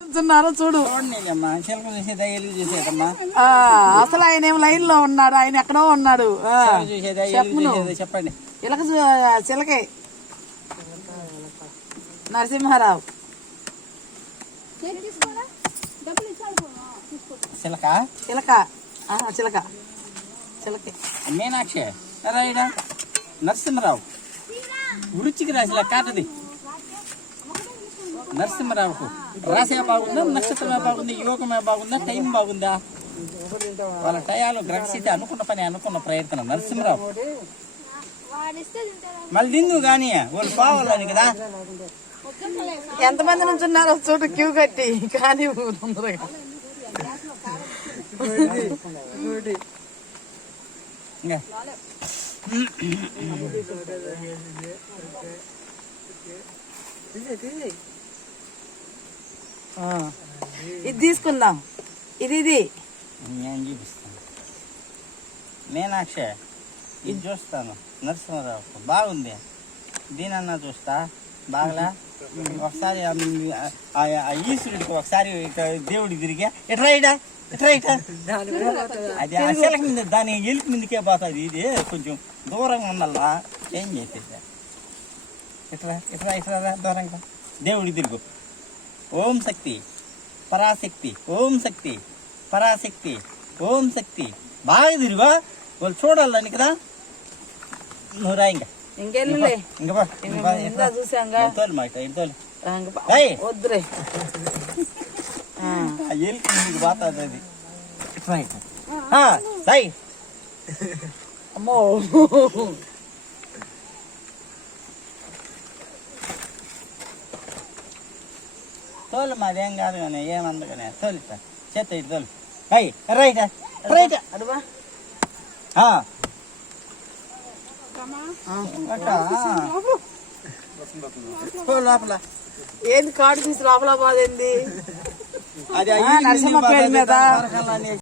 చూడు అసలు ఆయన ఏం లైన్ లో ఉన్నాడు, ఆయన ఎక్కడో ఉన్నాడు. చెప్పండి. చిలకే నరసింహారావు. చిలక చిలక చిలక చిలకే. మీనాక్షి రాయుడా నరసింహరావు వృచ్చికి రాసిన కాటది. నరసింహరావుకు రాసే బాగుందా, నక్షత్రమే బాగుంది, యోగమే బాగుందా, టైం బాగుందా? వాళ్ళ టయాలు గ్రహస్థితి అనుకున్న పని అనుకున్న ప్రయత్నం. నరసింహరావు మళ్ళీ తిందు కానీ వాళ్ళు బావాలి కదా. ఎంతమంది నుంచి ఉన్నారో చోటు క్యూ కట్టి కానీ తొందరగా. ఇది తీసుకుందాం. ఇది నేను చూపిస్తాను. మీనాక్షి ఇది చూస్తాను. నరసింహరావు బాగుంది. దీనన్నా చూస్తా బాగలా. ఒకసారి ఈశ్వరుడికి ఒకసారి దేవుడికి తిరిగా ఇట్రా ఇట్రా అది అసలు మీద దాని ఎలుపు మీదకే పోతుంది. ఇది కొంచెం దూరంగా ఉండాలా. ఏం చేసేది ఇట్లా ఇట్లా ఇట్లా దూరంగా దేవుడికి తిరుగు. ఓం శక్తి పరాశక్తి, ఓం శక్తి పరాశక్తి, ఓం శక్తి. బాగా తిరుగు. వాళ్ళు చూడాలని కదా. నువ్వు రా ఇంకా ఇంకెళ్ళి చూసాంగా వద్దురే. ఎలుపు ముందుకు పోతుంది అది. ఇట్లా అమ్మో తోలు మాదేం కాదు కానీ ఏమందగానే తోలిస్తా. చేత ఇటు తోలు. రైట్ రైట్ అడువా లోపల ఏంది కాడు తీసి లోపల బాధేంది. అది నరసింహ పేరు మీద